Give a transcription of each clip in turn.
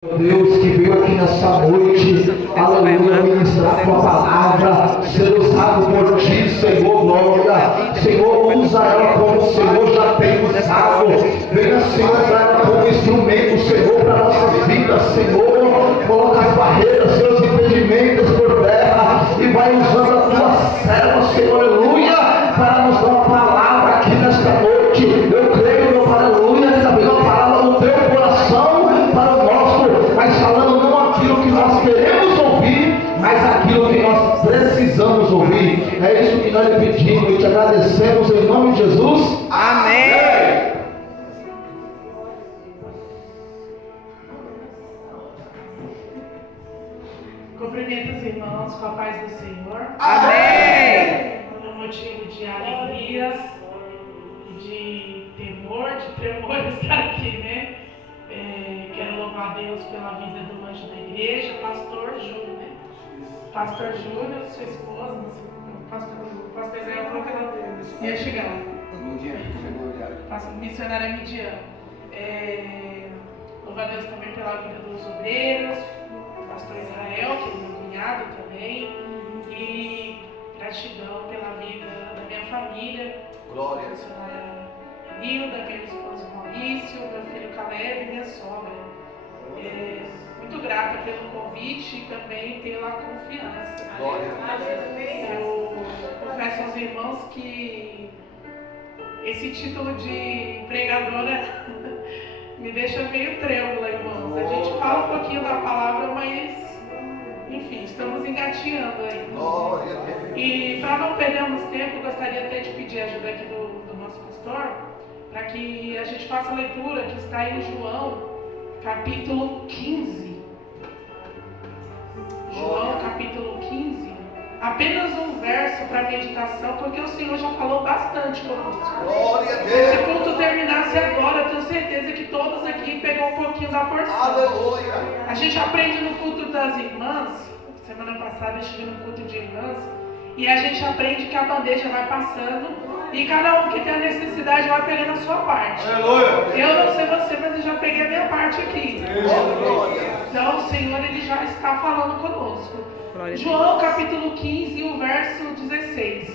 Deus que veio aqui nessa noite, aleluia, ministrar a tua palavra, ser usado por ti, Senhor, glória. Senhor, usa ela como o Senhor já tem usado. Venha, Senhor, usar ela como instrumento, Senhor, para nossas vidas, Senhor. Coloca as barreiras, seus impedimentos por terra e vai usando a tua serva, Senhor, aleluia, para nos dar uma palavra aqui nesta noite. Eu creio, meu Pai, aleluia, que também uma palavra no teu coração para o nosso, mas falando não aquilo que nós queremos ouvir, mas aquilo que nós precisamos ouvir. É isso que nós lhe pedimos e te agradecemos em nome de Jesus. Amém. Cumprimento os irmãos com a paz do Senhor. Amém. Um motivo de alegria, de temor, de tremor estar aqui, né? Quero louvar a Deus pela vida do anjo da igreja, pastor Júnior, né? Pastor Júnior, sua esposa, pastor Israel falou que ela ia chegar. Missionária Midian. Louvo a Deus também pela vida dos obreiros, pastor Israel, que é meu cunhado também, e gratidão pela vida da minha família. Glória. A missionária Nilda, minha esposa Maurício, meu filho Caleb e minha sogra. Muito grata pelo convite e também pela confiança. Glória. Eu confesso aos irmãos que esse título de pregadora me deixa meio trêmula, irmãos. A gente fala um pouquinho da palavra, mas enfim, estamos engateando aí. Glória. E para não perdermos tempo, gostaria até de pedir ajuda aqui do nosso pastor, para que a gente faça a leitura que está em João, capítulo 15. João, capítulo 15. Apenas um verso para meditação, porque o Senhor já falou bastante conosco. Glória a Se esse Deus. culto terminasse agora, eu tenho certeza que todos aqui pegam um pouquinho da porção. Aleluia. A gente aprende no culto das irmãs. Semana passada eu estive no culto de irmãs. E a gente aprende que a bandeja vai passando e cada um que tem a necessidade vai pegando a sua parte. Aleluia. Eu não sei você, mas eu já peguei a minha parte aqui. Glória. Então o Senhor ele já está falando conosco. João capítulo 15, o verso 16.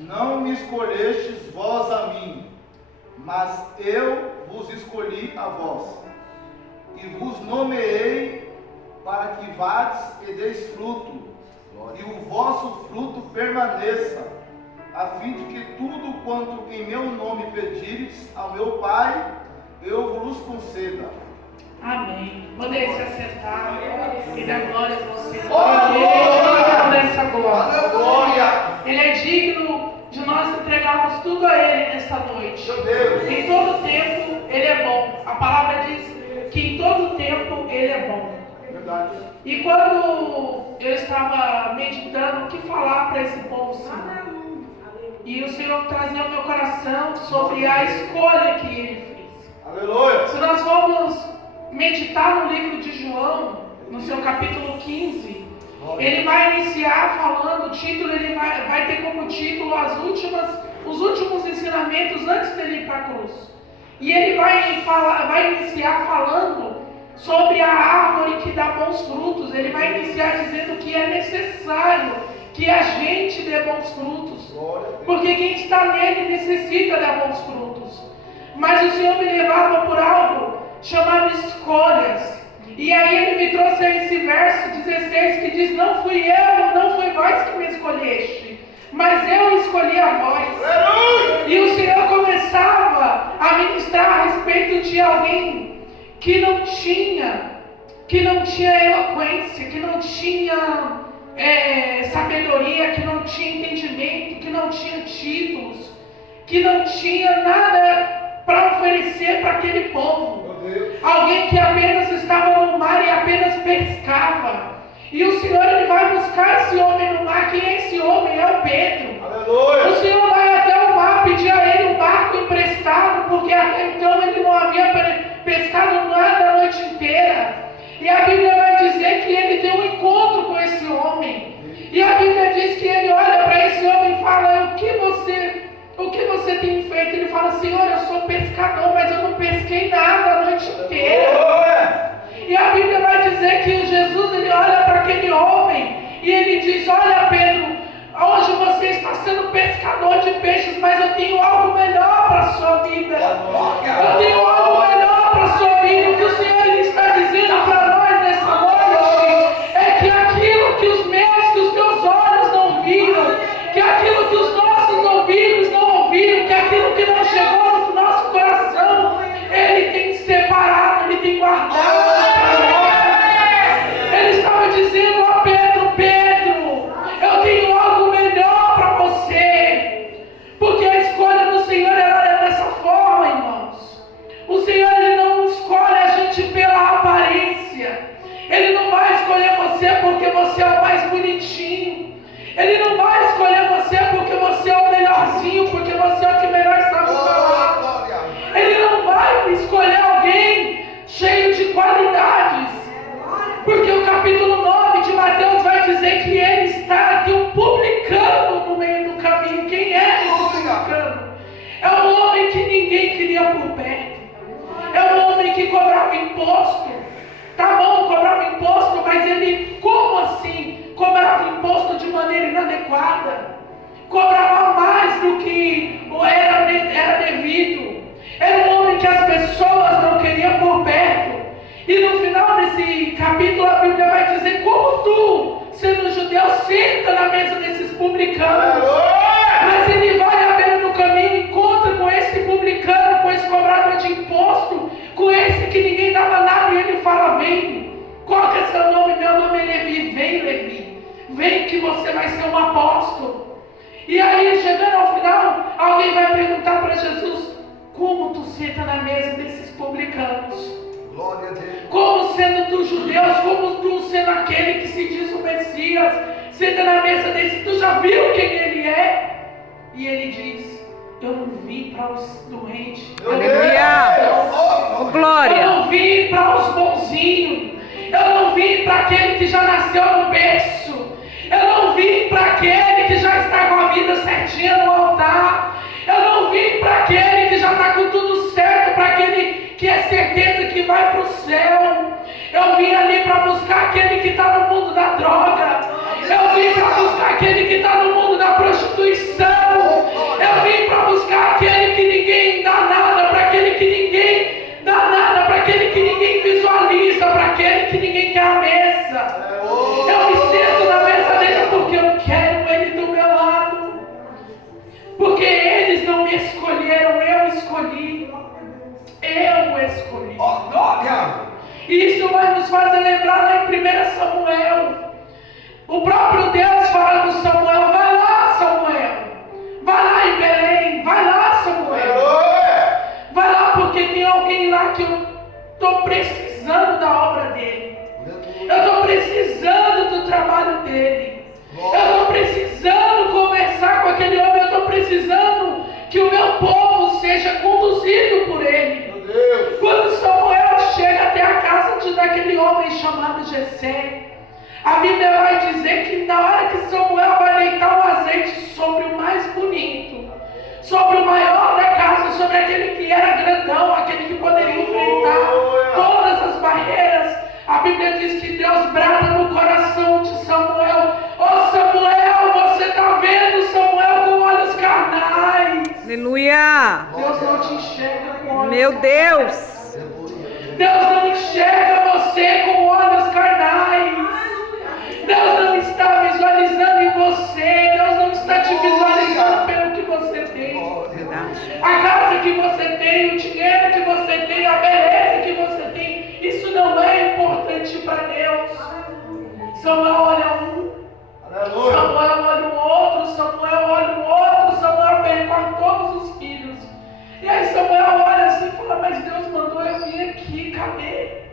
Não me escolhestes vós a mim, mas eu vos escolhi a vós, e vos nomeei para que vades e deis fruto, e o vosso fruto permaneça, a fim de que tudo quanto em meu nome pedires ao meu Pai, eu vos conceda. Amém. Poder se assentar e dar glórias ao Senhor. Glória! Ele é digno dessa glória. Aleluia. Ele é digno de nós entregarmos tudo a Ele nessa noite. Meu Deus. Em todo tempo Ele é bom. A palavra diz que em todo tempo Ele é bom. Verdade. E quando eu estava meditando o que falar para esse povo, Senhor, e o Senhor trazia ao meu coração sobre a escolha que Ele fez. Aleluia. Se nós formos meditar no livro de João, no seu capítulo 15, ele vai iniciar falando, o título, ele vai ter como título os últimos ensinamentos antes dele ir para a cruz. E ele vai iniciar falando sobre a árvore que dá bons frutos. Ele vai iniciar dizendo que é necessário que a gente dê bons frutos, porque quem está nele necessita dar bons frutos. Mas o Senhor me levava por algo chamado escolhas. E aí ele me trouxe a esse verso 16 que diz: não fui eu, não foi vós que me escolheste, mas eu escolhi a vós. E o Senhor começava a ministrar a respeito de alguém que não tinha eloquência, que não tinha sabedoria, que não tinha entendimento, que não tinha títulos, que não tinha nada para oferecer para aquele povo. Alguém que apenas estava no mar e apenas pescava. E o Senhor ele vai buscar esse homem no mar. Quem é esse homem? É o Pedro. Aleluia. O Senhor vai até o mar pedir a ele um barco emprestado, porque até então ele não havia pescado nada a noite inteira. E a Bíblia vai dizer que ele tem um encontro com esse homem. E a Bíblia diz que ele olha para esse homem e fala: o que você tem feito? Ele fala: Senhor, eu E a Bíblia vai dizer que Jesus, ele olha para aquele homem e ele diz: olha, Pedro, hoje você está sendo pescador de peixes, mas eu tenho algo melhor para a sua vida. Eu tenho algo melhor para a sua vida. O que o Senhor ele está dizendo para nós nessa noite é que aquilo que os teus olhos não viram, que aquilo que os nossos ouvidos não ouviram, que aquilo que não chegou no nosso coração, Ele tem separado, Ele tem guardado. Ele estava dizendo a Pedro: Pedro, eu tenho algo melhor para você. Porque a escolha do Senhor ela é dessa forma, irmãos. O Senhor ele não escolhe a gente pela aparência. Ele não vai escolher você porque você é o mais bonitinho. Ele não vai escolher você porque você é o melhorzinho, porque você é o que melhor sabe falar. Ele não vai escolher alguém cheio de qualidades. Porque o capítulo 9 de Mateus vai dizer que ele tem um publicano no meio do caminho. Quem é esse publicano? É um homem que ninguém queria por perto. É um homem que cobrava imposto. Tá bom, cobrava imposto, mas ele, como assim? Cobrava imposto de maneira inadequada. Cobrava mais do que era devido. Era um homem que as pessoas não queriam por perto. E no final desse capítulo a Bíblia vai dizer: como tu, sendo judeu, senta na mesa desses publicanos. Mas ele vai à beira do caminho e encontra com esse publicano, com esse cobrador de imposto, com esse que ninguém dava nada, e ele fala: vem, qual que é seu nome? Meu nome é Levi. Vem, Levi, vem que você vai ser um apóstolo. E aí, chegando ao final, alguém vai perguntar para Jesus: como tu senta na mesa desses publicanos? Glória a Deus. Como sendo tu judeus, como tu sendo aquele que se diz o Messias, senta na mesa desse, tu já viu quem ele é? E ele diz: eu não vim para os doentes. Aleluia! Glória! Eu não vim para os bonzinhos. Eu não vim para aquele que já nasceu no berço. Eu não vim para aquele que já está com a vida certinha no altar. Eu não vim para aquele que já está com tudo certo, para aquele que é certeza que vai para o céu. Eu vim ali para buscar aquele que está no mundo da droga. Eu vim para buscar aquele que está no mundo da prostituição. Eu vim para buscar aquele que ninguém dá nada, para aquele que ninguém dá nada, para aquele que ninguém visualiza, para aquele que ninguém quer a mesa. Eu me sento na mesa dele porque eu quero ele do meu lado. Porque eles não me escolheram, eu escolhi. Eu escolhi. Isso vai nos fazer lembrar lá em 1 Samuel. O próprio Deus fala com Samuel: vai lá, Samuel. Vai lá em Belém. Vai lá, Samuel. Vai lá, porque tem alguém lá que eu estou precisando da obra dele. Eu estou precisando do trabalho dele. Eu estou precisando conversar com aquele homem. Eu estou precisando que o meu povo seja conduzido por ele. Quando Samuel chega até a casa daquele homem chamado Jessé, a Bíblia vai dizer que na hora que Samuel vai deitar o azeite sobre o mais bonito, sobre o maior da casa, sobre aquele que era grandão, aquele que poderia enfrentar todas as barreiras, a Bíblia diz que Deus brada no coração de Samuel: ô Samuel, você está vendo Samuel com olhos carnais. Aleluia! Deus não te enxerga com olhos Meu carnais. Deus! Deus não enxerga você com olhos carnais. Deus não está visualizando em você. Deus não está te visualizando pelo que você tem. Verdade. A casa que você tem, o dinheiro que você tem, a beleza que você tem, isso não é importante para Deus. Samuel olha um, Samuel olha o outro, Samuel olha o outro, Samuel percorre todos os filhos. E aí Samuel olha assim e fala: mas Deus mandou eu vir aqui, cadê?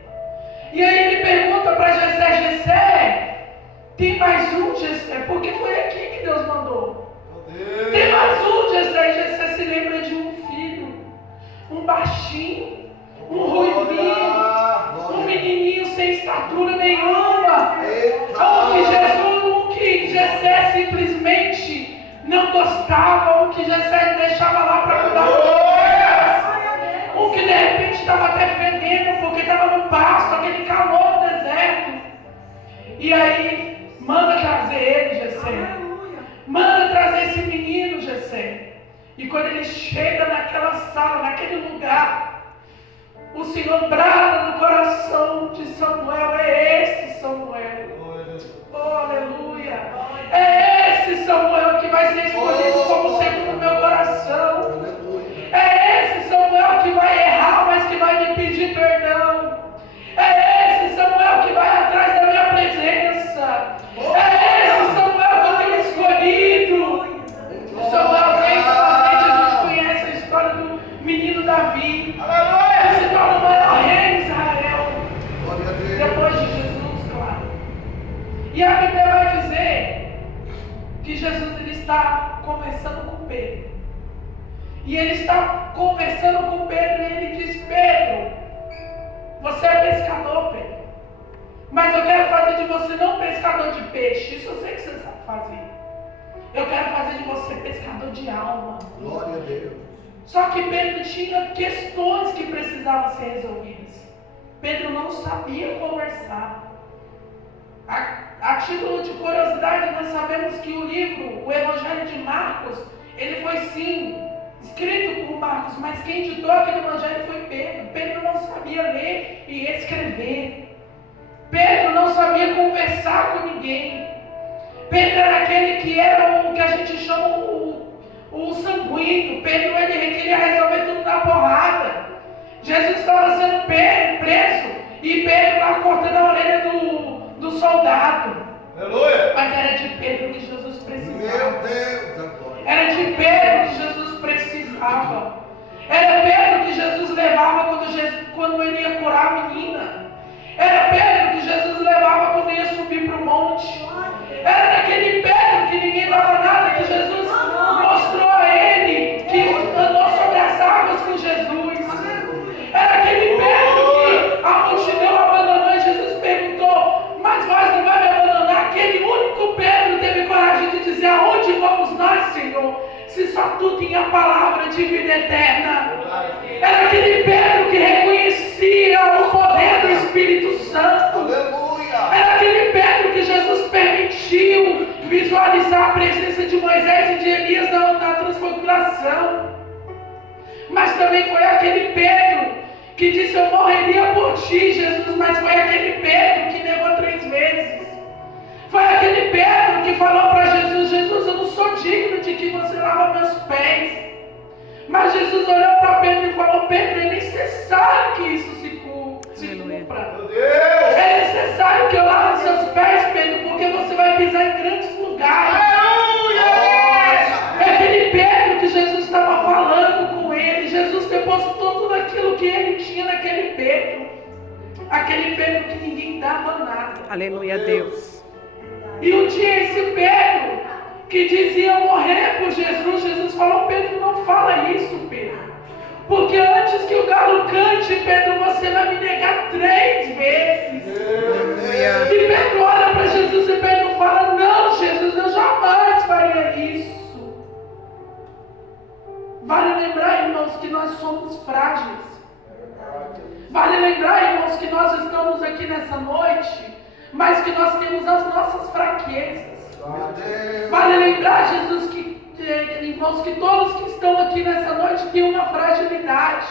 E aí ele pergunta para Jessé: Jessé, tem mais um, Jessé? Porque foi aqui que Deus mandou. Tem mais um, Jessé. E Jessé se lembra de um filho, um baixinho, um ruivinho, um menininho sem estatura nenhuma. Um que Jessé simplesmente não gostava, um que Jessé deixava lá para cuidar das ovelhas, um que de repente estava até fedendo porque estava no pasto, aquele calor quando ele chega naquela sala, naquele lugar, o Senhor brada no coração de Samuel: é esse Samuel. Oh, aleluia. É esse Samuel que vai ser escolhido como segundo o meu coração. É esse Samuel que vai errar, mas que vai me pedir perdão. É esse Samuel que vai atrás da minha presença. É esse Samuel que eu tenho escolhido. O Samuel vem pela frente, a gente conhece a história do menino Davi. Ele se torna o maior rei de Israel. Depois de Jesus, claro. E a Bíblia vai dizer que Jesus ele está conversando com Pedro. E ele está conversando com Pedro e ele diz: Pedro, você é pescador, Pedro. Mas eu quero fazer de você não pescador de peixe. Isso eu sei que você sabe fazer. Eu quero fazer de você pescador de alma. Glória a Deus. Só que Pedro tinha questões que precisavam ser resolvidas. Pedro não sabia conversar. A título de curiosidade, nós sabemos que o livro, o Evangelho de Marcos, ele foi sim escrito por Marcos, mas quem ditou aquele evangelho foi Pedro. Pedro não sabia ler e escrever. Pedro não sabia conversar com ninguém. Pedro era aquele que era o que a gente chama o sanguíneo. Pedro ele queria resolver tudo na porrada. Jesus estava sendo preso e Pedro lá cortando a orelha do soldado. Aleluia. Mas era de Pedro que Jesus precisava. Meu Deus da glória. Era de Pedro que Jesus precisava. Era Pedro que Jesus levava quando ele ia curar a menina. Era Pedro que Jesus levava quando ia subir para o monte. Era daquele Pedro que ninguém dava nada, que Jesus mostrou a ele, que andou sobre as águas com Jesus. Era aquele Pedro que a multidão abandonou e Jesus perguntou: mas vós não vai me abandonar? Aquele único Pedro teve coragem de dizer: aonde vamos nós, Senhor? Se só tu tinha a palavra de vida eterna. Era aquele Pedro que reconhecia o poder do Espírito Santo. Aleluia. Era aquele Pedro que Jesus permitiu visualizar a presença de Moisés e de Elias na transfiguração. Mas também foi aquele Pedro que disse: eu morreria por ti, Jesus. Mas foi aquele Pedro que negou 3 vezes. Foi aquele Pedro que falou para Jesus: Jesus, eu não sou digno de que você lava meus pés. Mas Jesus olhou para Pedro e falou: Pedro, é necessário que isso se cumpra. Meu Deus. É necessário que eu lave seus pés, Pedro, porque você vai pisar em grandes lugares. É aquele Pedro que Jesus estava falando com ele. Jesus depositou tudo aquilo que ele tinha naquele Pedro. Aquele Pedro que ninguém dava nada. Aleluia, Deus. E um dia esse Pedro, que dizia morrer por Jesus, Jesus falou: Pedro, não fala isso, Pedro. Porque antes que o galo cante, Pedro, você vai me negar 3 vezes. E Pedro olha para Jesus e Pedro fala: não, Jesus, eu jamais faria isso. Vale lembrar, irmãos, que nós somos frágeis. Vale lembrar, irmãos, que nós estamos aqui nessa noite, mas que nós temos as nossas fraquezas. Vale lembrar, Jesus, irmãos, que todos que estão aqui nessa noite têm uma fragilidade.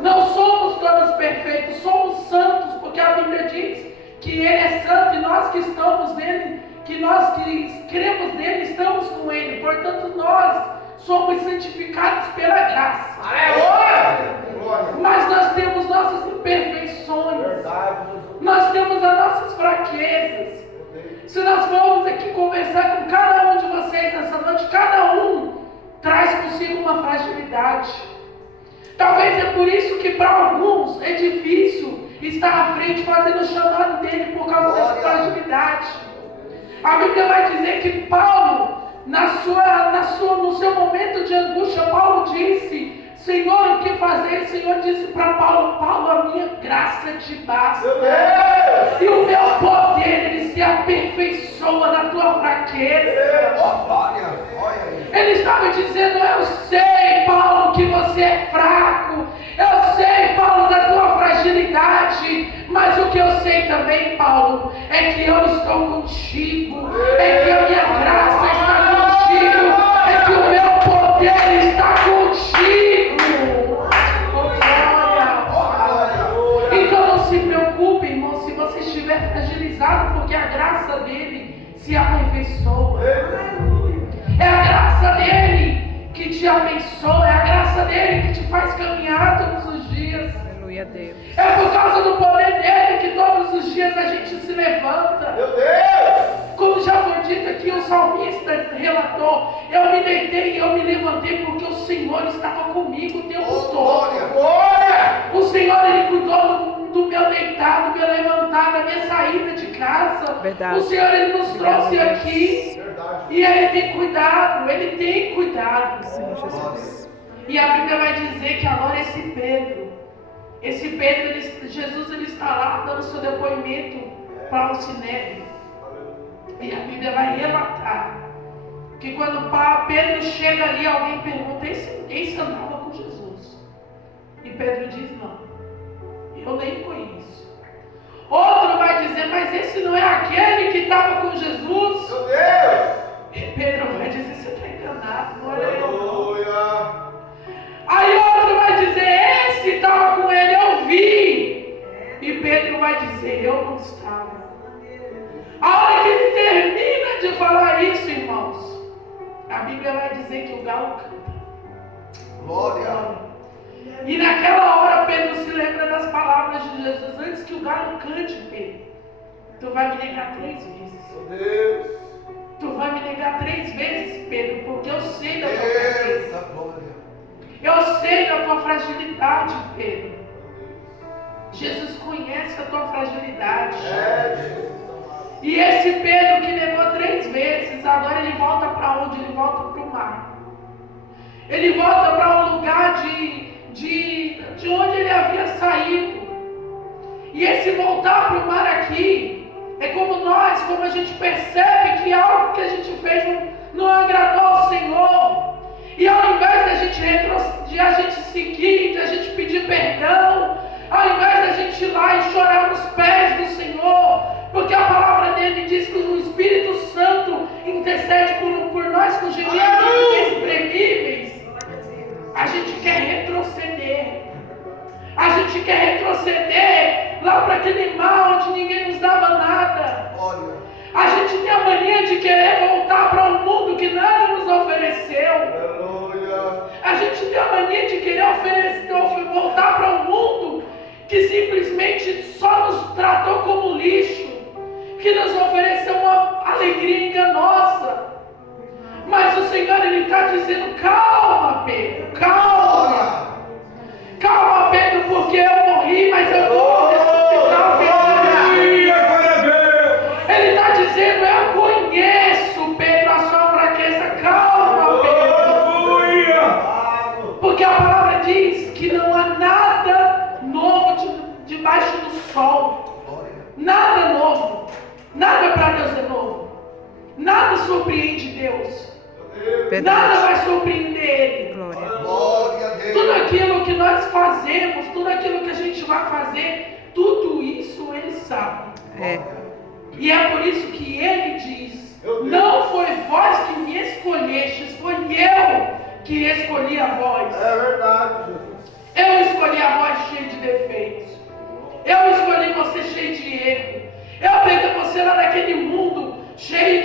Não somos todos perfeitos, somos santos, porque a Bíblia diz que Ele é santo e nós que estamos nele, que nós que cremos nele, estamos com Ele. Portanto, nós somos santificados pela graça. Mas nós temos nossas imperfeições. Nós temos as nossas fraquezas. Se nós formos aqui conversar com cada um de vocês nessa noite, cada um traz consigo uma fragilidade. Talvez é por isso que para alguns é difícil estar à frente fazendo o chamado dele por causa dessa fragilidade. A Bíblia vai dizer que Paulo, no seu momento de angústia, Paulo disse: Senhor, o que fazer? O Senhor disse para Paulo: Paulo, a minha graça te basta. E o meu poder, ele se aperfeiçoa na tua fraqueza. Ele estava dizendo: eu sei, Paulo, que você é fraco. Eu sei, Paulo, da tua fragilidade. Mas o que eu sei também, Paulo, é que eu estou contigo. É que a minha graça está contigo. É que o meu poder abençoa. É a graça dele que te abençoa. É a graça dele que te faz caminhar todos os dias. Aleluia, Deus. É por causa do poder dele que todos os dias a gente se levanta. Meu Deus! Como já foi dito aqui, o salmista relatou: eu me deitei e eu me levantei porque o Senhor estava comigo o tempo todo. Glória! O Senhor, Ele cuidou do meu deitar, do meu levantar, da minha saída de casa. Verdade. O Senhor, Ele nos trouxe Obrigada, aqui. Verdade. E Ele tem cuidado, Ele tem cuidado. Senhor Jesus. E a Bíblia vai dizer que agora esse Pedro, Jesus ele está lá dando seu depoimento para o Sinédrio. E a Bíblia vai relatar que quando Pedro chega ali, alguém pergunta: esse andava com Jesus? E Pedro diz: não, eu nem conheço. Outro vai dizer: mas esse não é aquele que estava com Jesus? Meu Deus! E Pedro vai dizer: você está enganado, não era eu não. Aleluia! Aí outro vai dizer: esse estava com ele, eu vi. E Pedro vai dizer: eu não estava. A hora que ele termina de falar isso, irmãos, a Bíblia vai dizer que o galo canta. Glória. E naquela hora Pedro se lembra das palavras de Jesus: antes que o galo cante, Pedro, tu vai me negar 3 vezes. Meu Deus! Tu vai me negar 3 vezes, Pedro, porque eu sei da tua fraqueza. Eita, glória. Eu sei da tua fragilidade, Pedro. Jesus conhece a tua fragilidade. E esse Pedro que negou 3 vezes, agora ele volta para onde? Ele volta para o mar. Ele volta para um lugar de onde ele havia saído. E esse voltar para o mar aqui é como a gente percebe que algo que a gente fez não agradou ao Senhor. E ao invés de a gente seguir, de a gente pedir perdão, ao invés da gente ir lá e chorar nos pés do Senhor, porque a palavra dele diz que o Espírito Santo intercede por nós com gemidos inexprimíveis, a gente quer retroceder. A gente quer retroceder lá para aquele mar onde ninguém nos dava nada. Glória. A gente tem a mania de querer voltar para um mundo que nada nos ofereceu. Aleluia! A gente tem a mania de querer voltar para um mundo que simplesmente só nos tratou como lixo, que nos ofereceu uma alegria enganosa. Mas o Senhor, Ele está dizendo: calma, Pedro, calma. Calma, Pedro, porque eu morri, mas eu vou ressuscitar o Pedro. Ele está dizendo: eu conheço, Pedro, a sua fraqueza. Calma, Pedro. Porque a palavra diz que não há nada novo debaixo do sol. Nada novo. Nada para Deus é novo. Nada surpreende Deus. Nada vai surpreender Ele. Glória. Glória a Deus. Tudo aquilo que nós fazemos, tudo aquilo que a gente vai fazer, tudo isso Ele sabe. É. E é por isso que Ele diz: não foi vós que me escolhestes, foi eu que escolhi a vós. É verdade, Jesus. Eu escolhi a vós cheio de defeitos. Eu escolhi você cheio de erro. Eu peguei você lá naquele mundo cheio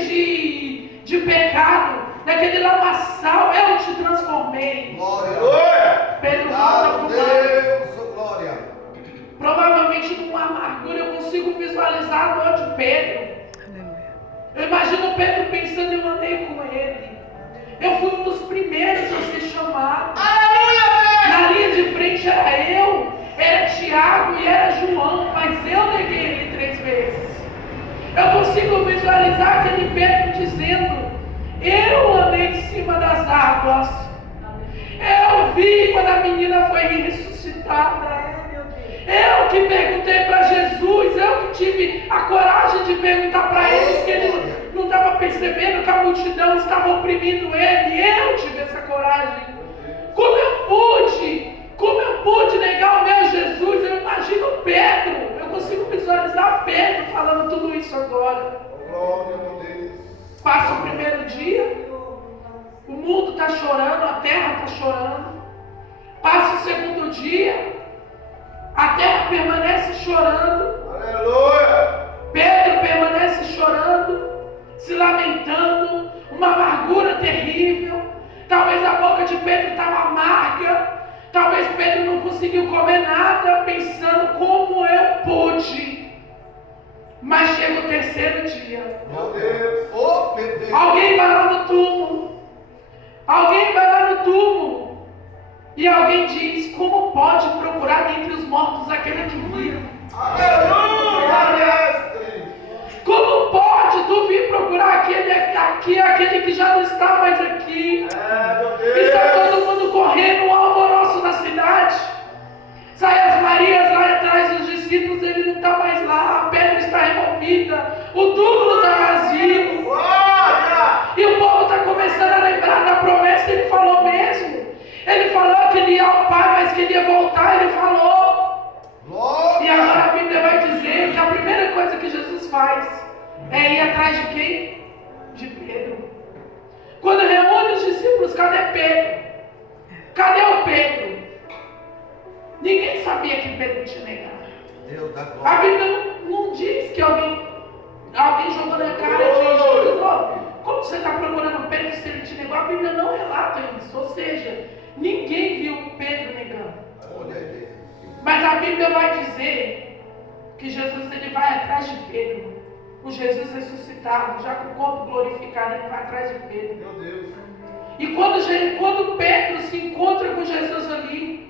de pecado, naquele lamaçal. Eu te transformei. Glória. Pedro volta para o mar. Deus, glória. Provavelmente com amargura eu consigo visualizar a dor de Pedro. Aleluia. Eu imagino Pedro pensando: eu andei com ele. Eu fui um dos primeiros a ser chamado. Na linha de frente era eu, era Tiago e era João, mas eu neguei ele 3 vezes. Eu consigo visualizar aquele Pedro dizendo: eu andei em cima das águas. Eu vi quando a menina foi ressuscitada. Eu que perguntei para Jesus, eu que tive a coragem de perguntar para eles, que ele não estava percebendo que a multidão estava oprimindo ele. Eu tive essa coragem. Como eu pude negar o meu Jesus? Eu imagino Pedro. Eu consigo visualizar Pedro falando tudo isso agora. Glória, meu Deus. Passa o primeiro dia, o mundo está chorando, a terra está chorando. Passa o segundo dia, a terra permanece chorando. Aleluia! Pedro permanece chorando, se lamentando. de Pedro estava amarga. Talvez Pedro não conseguiu comer nada, pensando como eu pude. Mas chega o terceiro dia. Meu Deus. Oh, meu Deus. Alguém vai lá no túmulo. Alguém vai lá no túmulo. E alguém diz: como pode procurar dentre os mortos aquele que viram? Aleluia, mestre. Como pode tu vir procurar aquele que já não está mais aqui? Meu E está Deus. todo mundo correndo, um alvoroço na cidade. Sai as Marias lá atrás dos discípulos, ele não está mais lá, a pedra está removida, o túmulo está vazio. Glória. E o povo está começando a lembrar da promessa que ele falou mesmo. Ele falou que ele ia ao Pai, mas que ele ia voltar, ele falou. Glória. E agora a Bíblia vai dizer que a primeira coisa que Jesus faz é ir atrás de quem? De Pedro. Quando reúne os discípulos, cadê Pedro? Cadê o Pedro? Ninguém sabia que Pedro tinha negado. Deus da A glória. Bíblia não diz que alguém jogou na cara de Jesus: ó, como você está procurando Pedro se ele te negou? A Bíblia não relata isso. Ou seja, ninguém viu Pedro negando. Olha aí. Mas a Bíblia vai dizer que Jesus ele vai atrás de Pedro. O Jesus ressuscitado, já com o corpo glorificado, ele vai atrás de Pedro. Meu Deus. E quando Pedro se encontra com Jesus ali,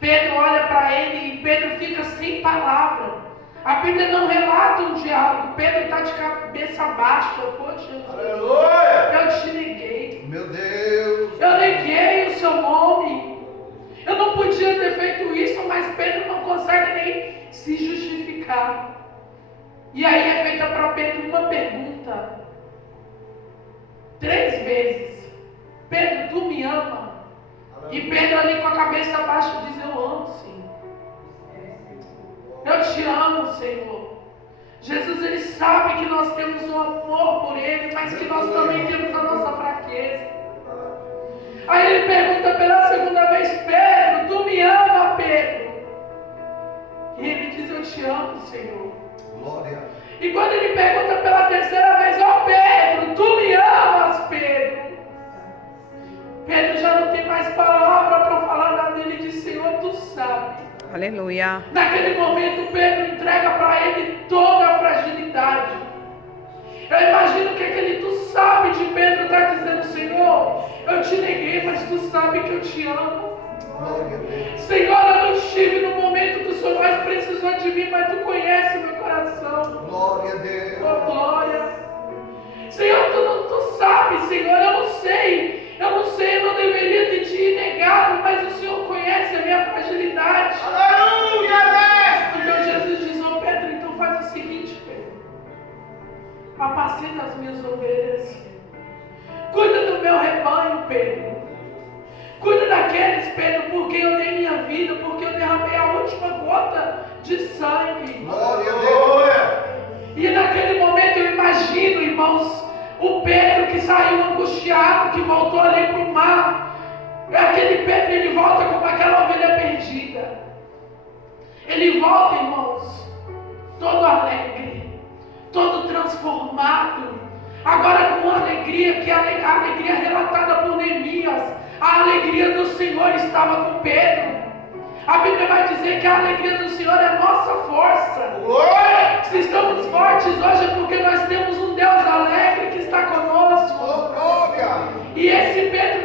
Pedro olha para ele e Pedro fica sem palavra. A Bíblia não relata um diálogo. Pedro está de cabeça baixa. Pô, Jesus, Aleluia. eu te neguei. Meu Deus. Eu neguei o seu nome. Eu não podia ter feito isso, mas Pedro não consegue nem se justificar. E aí é feita para Pedro uma pergunta. 3 vezes. Pedro, tu me ama? E Pedro ali com a cabeça baixa diz: eu amo, Senhor. Eu te amo, Senhor. Jesus, ele sabe que nós temos um amor por ele, mas que nós também temos a nossa fraqueza. Aí ele pergunta pela segunda vez: Pedro, tu me ama, Pedro? E ele diz: eu te amo, Senhor. Glória. E quando ele pergunta pela terceira vez: ó Pedro, tu me amas, Pedro? Pedro já não tem mais palavra para falar nada. Ele diz: Senhor, tu sabe. Aleluia. Naquele momento Pedro entrega para ele toda a fragilidade. Eu imagino que aquele tu sabe de Pedro está dizendo: Senhor, eu te neguei, mas tu sabe que eu te amo. Glória a Deus. Senhor, eu não estive no momento que o Senhor mais precisou de mim, mas tu conhece o meu coração. Glória a Deus. Oh, glória. Senhor, tu sabe, Senhor, eu não sei, eu não deveria ter te negado, mas o Senhor conhece a minha fragilidade. Aleluia, mestre. Então Jesus diz: ô Pedro, então faz o seguinte, Pedro, apacenta as minhas ovelhas, cuida do meu rebanho, Pedro, cuida daqueles, Pedro, porque eu dei minha vida, porque eu derramei a última gota de sangue. Glória a Deus. E naquele momento eu imagino, irmãos, o Pedro que saiu angustiado, que voltou ali para o mar. Aquele Pedro, ele volta como aquela ovelha perdida. Ele volta, irmãos, todo alegre, todo transformado. Agora com uma alegria, que é a alegria relatada por Neemias. A alegria do Senhor estava com Pedro. A Bíblia vai dizer que a alegria do Senhor é a nossa força. Glória. Se estamos fortes hoje é porque nós temos um Deus alegre que está conosco. Oh, glória. E esse Pedro,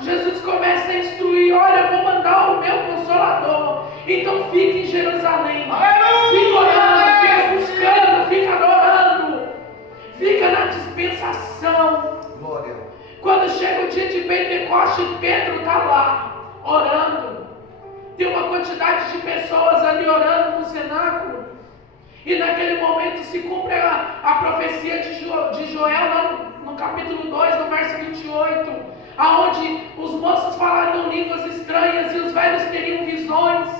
Jesus começa a instruir: olha, eu vou mandar o meu Consolador. Então fique em Jerusalém. Fica orando, fica buscando, fica adorando. Fica na dispensação. Glória. Quando chega o dia de Pentecoste, Pedro está lá, orando. Tem uma quantidade de pessoas ali orando no cenáculo. E naquele momento se cumpre a profecia de Joel, lá no capítulo 2, no verso 28, aonde os moços falariam línguas estranhas e os velhos teriam visões.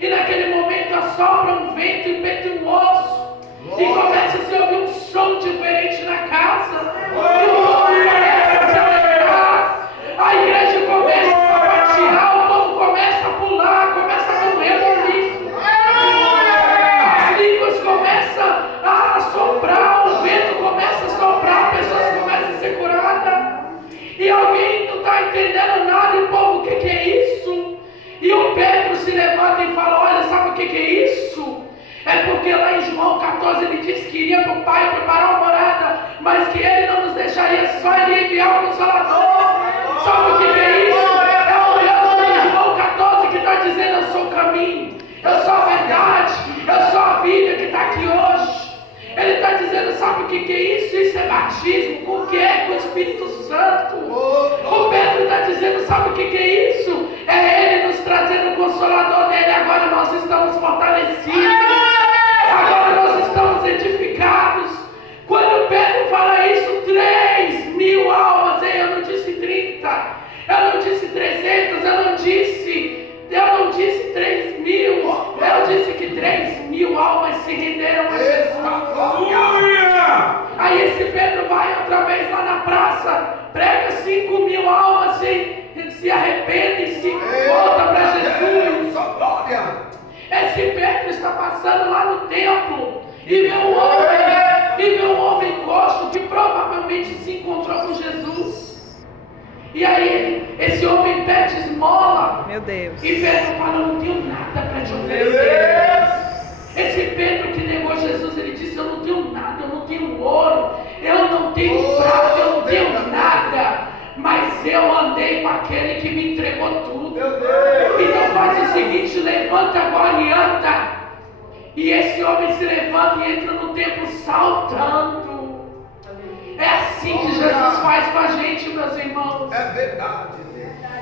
E naquele momento assopra um vento impetuoso. E começa a se ouvir um som diferente na casa. E o povo começa a se alegrar. A igreja começa a sapatear, o povo começa a pular, começa a correr no livro. As línguas começam a soprar, o vento começa a soprar, pessoas começam a ser curadas. E alguém ele disse que iria para o Pai preparar uma morada, mas que ele não nos deixaria só, ele enviar o Consolador. Sabe o que é isso? É o João 14 que está dizendo: eu sou o caminho, eu sou a verdade, eu sou a vida que está aqui hoje. Ele está dizendo: sabe o que é isso? Isso é batismo. Com o que? Com o Espírito Santo. O Pedro está dizendo: sabe o que é isso? É ele nos trazendo o Consolador dele. Agora nós estamos fortalecidos, agora nós estamos edificados. Quando Pedro fala isso, 3.000 almas, eu não disse 30, eu não disse 300, eu não disse 3.000, eu disse que 3.000 almas se renderam a Jesus. Aí esse Pedro vai outra vez lá na praça, prega, 5.000 almas se arrependem, se volta para Jesus. Esse Pedro está passando lá no templo e vê um homem coxo que provavelmente se encontrou com Jesus. E aí esse homem pede esmola. Meu Deus. E Pedro fala: eu não tenho nada para te oferecer. Esse Pedro que negou Jesus, ele disse: eu não tenho nada, eu não tenho ouro, eu não tenho prata, eu não tenho nada, mas eu andei com aquele que me entregou tudo. Então faz o seguinte: levanta agora e anda. E esse homem se levanta e entra no templo saltando. É assim que Jesus faz com a gente, meus irmãos. É verdade.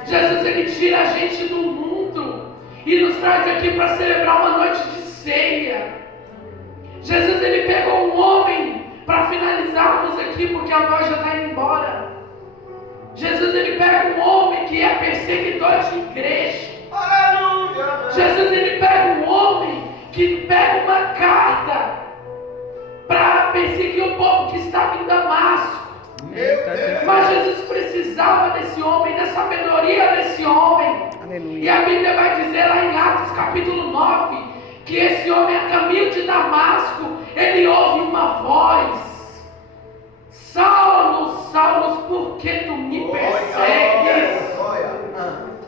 Jesus, ele tira a gente do mundo e nos traz aqui para celebrar uma noite de ceia. Jesus, ele pegou um homem, para finalizarmos aqui, porque a voz já está indo embora. Jesus, ele pega um homem que é perseguidor de igreja. Aleluia! Jesus, ele pega um homem que pega uma carta para perseguir o povo que estava em Damasco. Mas Jesus precisava desse homem, da sabedoria desse homem. Aleluia. E a Bíblia vai dizer lá em Atos capítulo 9, que esse homem, a caminho de Damasco, ele ouve uma voz: Saulo, Saulo, por que tu me persegues?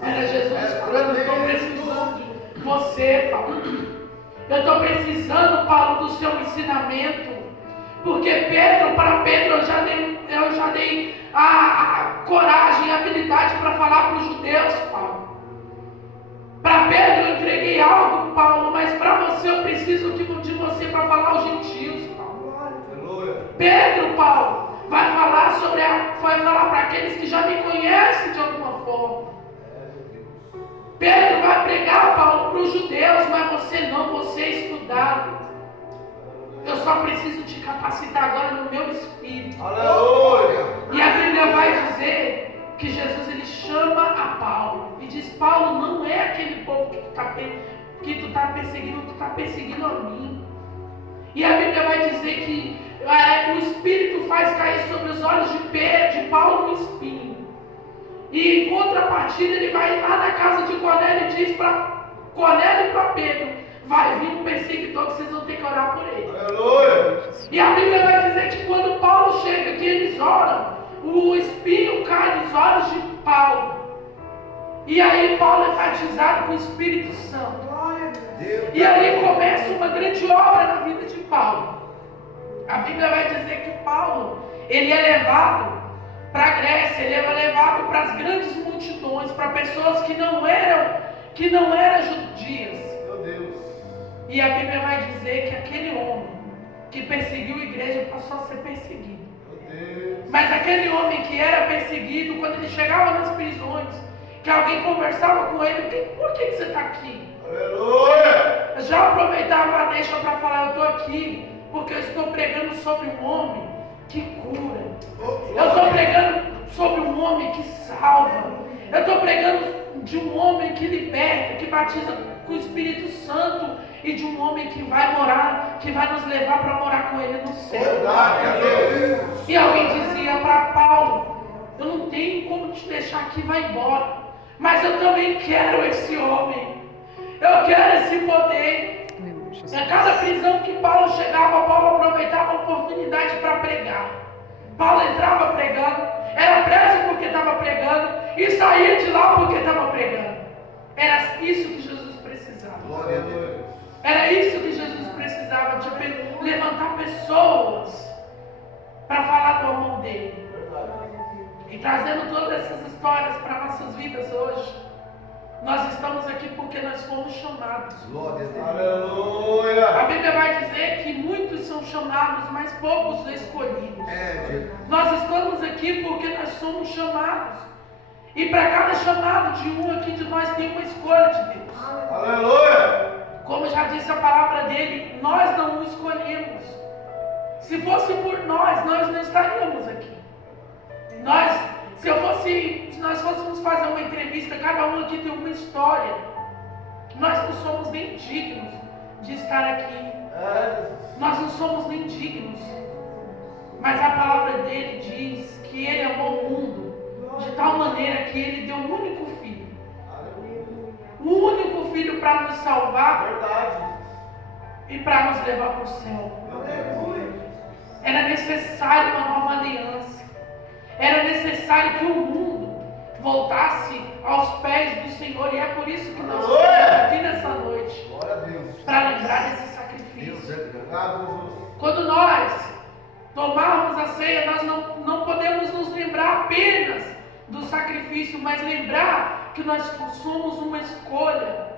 Era Jesus falando: eu estou precisando de você, Paulo. Eu estou precisando, Paulo, do seu ensinamento. Porque para Pedro eu já dei a coragem e a habilidade para falar para os judeus, Paulo. Para Pedro eu entreguei algo, Paulo, mas para você eu preciso de você para falar aos gentios, Paulo. Pedro, Paulo, vai falar para aqueles que já me conhecem de alguma forma. Pedro vai pregar, Paulo, para os judeus, mas você não, você é estudado. Eu só preciso te capacitar agora no meu espírito. Aleluia! E a Bíblia vai dizer que Jesus, ele chama a Paulo e diz: Paulo, não é aquele povo que tu está perseguindo, tu está perseguindo a mim. E a Bíblia vai dizer que o Espírito faz cair sobre os olhos de Paulo um espinho. E em contrapartida ele vai lá na casa de Cornélio e diz para Cornélio e para Pedro: vai vir um perseguidor que vocês vão ter que orar por ele. Aleluia! E a Bíblia vai dizer que quando Paulo chega aqui, eles oram, o espinho cai dos olhos de Paulo. E aí Paulo é batizado com o Espírito Santo. E aí começa uma grande obra na vida de Paulo. A Bíblia vai dizer que Paulo, ele é levado para a Grécia, ele é levado para as grandes multidões, para pessoas que não eram judias. Meu Deus. E a Bíblia vai dizer que aquele homem que perseguiu a igreja passou a ser perseguido. Meu Deus. Mas aquele homem que era perseguido, quando ele chegava nas prisões, que alguém conversava com ele: por que você está aqui? Aleluia! Já aproveitava a deixa para falar: eu estou aqui porque eu estou pregando sobre um homem que cura. Eu estou pregando sobre um homem que salva. Eu estou pregando de um homem que liberta, que batiza com o Espírito Santo, e de um homem que vai morar, que vai nos levar para morar com ele no céu. E alguém dizia para Paulo: eu não tenho como te deixar aqui, vai embora, mas eu também quero esse homem, eu quero esse poder. A cada prisão que Paulo chegava, Paulo aproveitava a oportunidade para pregar. Paulo entrava pregando, era preso porque estava pregando, e saía de lá porque estava pregando. Era isso que Jesus precisava. Glória a Deus. Era isso que Jesus precisava, de levantar pessoas para falar do amor dele. E trazendo todas essas histórias para nossas vidas hoje, nós estamos aqui porque nós fomos chamados. Glória a Deus. Aleluia. A Bíblia vai dizer que muitos são chamados, mas poucos escolhidos. Jesus. Nós estamos aqui porque nós somos chamados. E para cada chamado de um aqui de nós tem uma escolha de Deus. Aleluia. Como já disse a palavra dele, nós não o escolhemos. Se fosse por nós não estaríamos aqui. Se nós fôssemos fazer uma entrevista, cada um aqui tem uma história. Nós não somos nem dignos de estar aqui. Nós não somos nem dignos. Mas a palavra dele diz que ele amou o mundo de tal maneira que ele deu um único filho. Um único filho para nos salvar e para nos levar para o céu. Era necessário uma nova aliança. Era necessário que o mundo voltasse aos pés do Senhor. E é por isso que nós estamos aqui nessa noite. Glória a Deus. Para lembrar desse Deus sacrifício. é grande. Quando nós tomarmos a ceia, nós não podemos nos lembrar apenas do sacrifício, mas lembrar que nós somos uma escolha.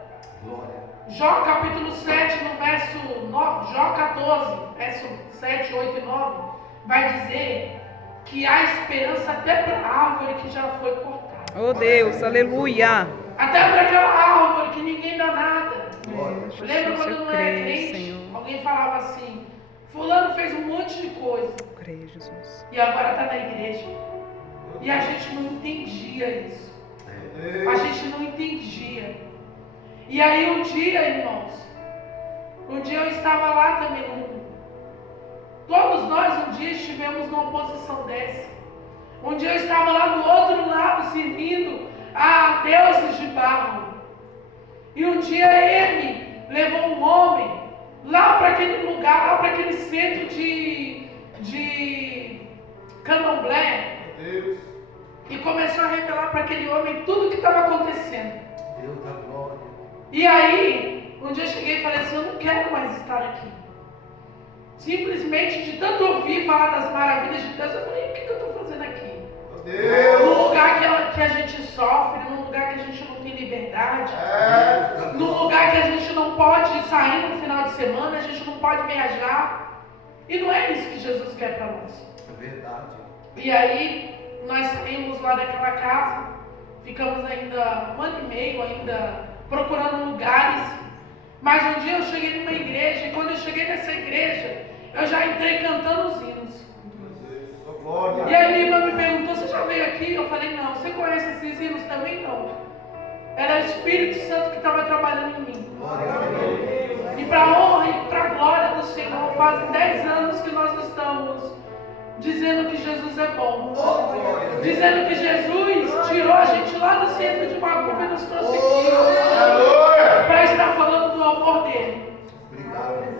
Glória. Jó capítulo 7, no verso 9, Jó 14, verso 7, 8 e 9, vai dizer que há esperança até para a árvore que já foi cortada. Oh Deus, aleluia. Até para aquela árvore que ninguém dá nada. É, Lembra Jesus, quando eu não era creio, crente? Senhor. Alguém falava assim: fulano fez um monte de coisa Eu creio, Jesus. e agora está na igreja. E a gente não entendia isso. A gente não entendia. E aí um dia, irmãos, eu estava lá também no mundo. Todos nós um dia estivemos numa posição dessa. Um dia eu estava lá do outro lado servindo a deuses de barro. E um dia ele levou um homem lá para aquele lugar, lá para aquele centro de candomblé. E começou a revelar para aquele homem tudo o que estava acontecendo. Deus da glória. E aí, um dia eu cheguei e falei assim: eu não quero mais estar aqui. Simplesmente de tanto ouvir falar das maravilhas de Deus, eu falei: o que eu estou fazendo aqui? Num lugar que a gente sofre, num lugar que a gente não tem liberdade, num lugar que a gente não pode sair no final de semana, a gente não pode viajar. E não é isso que Jesus quer para nós. É verdade. E aí, nós saímos lá daquela casa, ficamos ainda 1 ano e meio ainda procurando lugares. Mas um dia eu cheguei numa igreja, e quando eu cheguei nessa igreja, eu já entrei cantando os hinos. E aí minha irmã me perguntou: você já veio aqui? Eu falei: não. Você conhece esses hinos também? Não. Era o Espírito Santo que estava trabalhando em mim. Glória a Deus. E para a honra e para a glória do Senhor, fazem 10 anos que nós estamos dizendo que Jesus é bom. Dizendo que Jesus tirou a gente lá do centro de Macumba e nos trouxe aqui para estar falando do amor dele.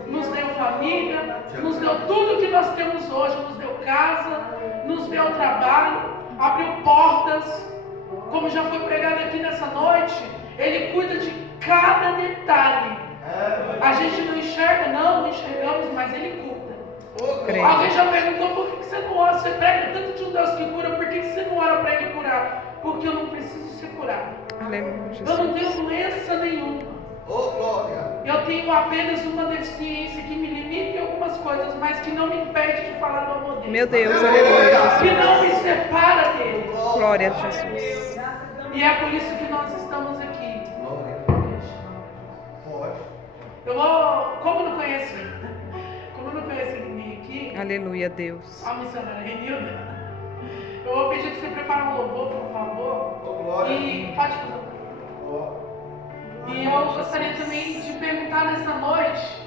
Nos deu família, nos deu tudo que nós temos hoje, nos deu casa, nos deu trabalho, abriu portas. Como já foi pregado aqui nessa noite, ele cuida de cada detalhe. A gente não enxerga, não enxergamos, mas ele cuida. Creio. Alguém já perguntou: por que você não ora? Você prega tanto de um Deus que cura, por que você não ora para ele curar? Porque eu não preciso ser curado. Aleluia, Eu não Jesus. tenho doença nenhuma. Glória. Eu tenho apenas uma deficiência que me limita em algumas coisas, mas que não me impede de falar do amor dele. Meu Deus, aleluia, Que Jesus. não me separa dele. Glória a Jesus. E é por isso que nós estamos aqui. Glória. Pode. Eu vou, como não conheço ninguém aqui, Aleluia, Deus. a missionária Renilda, eu vou pedir que você prepare um louvor, por favor. E pode fazer. E eu gostaria também de perguntar nessa noite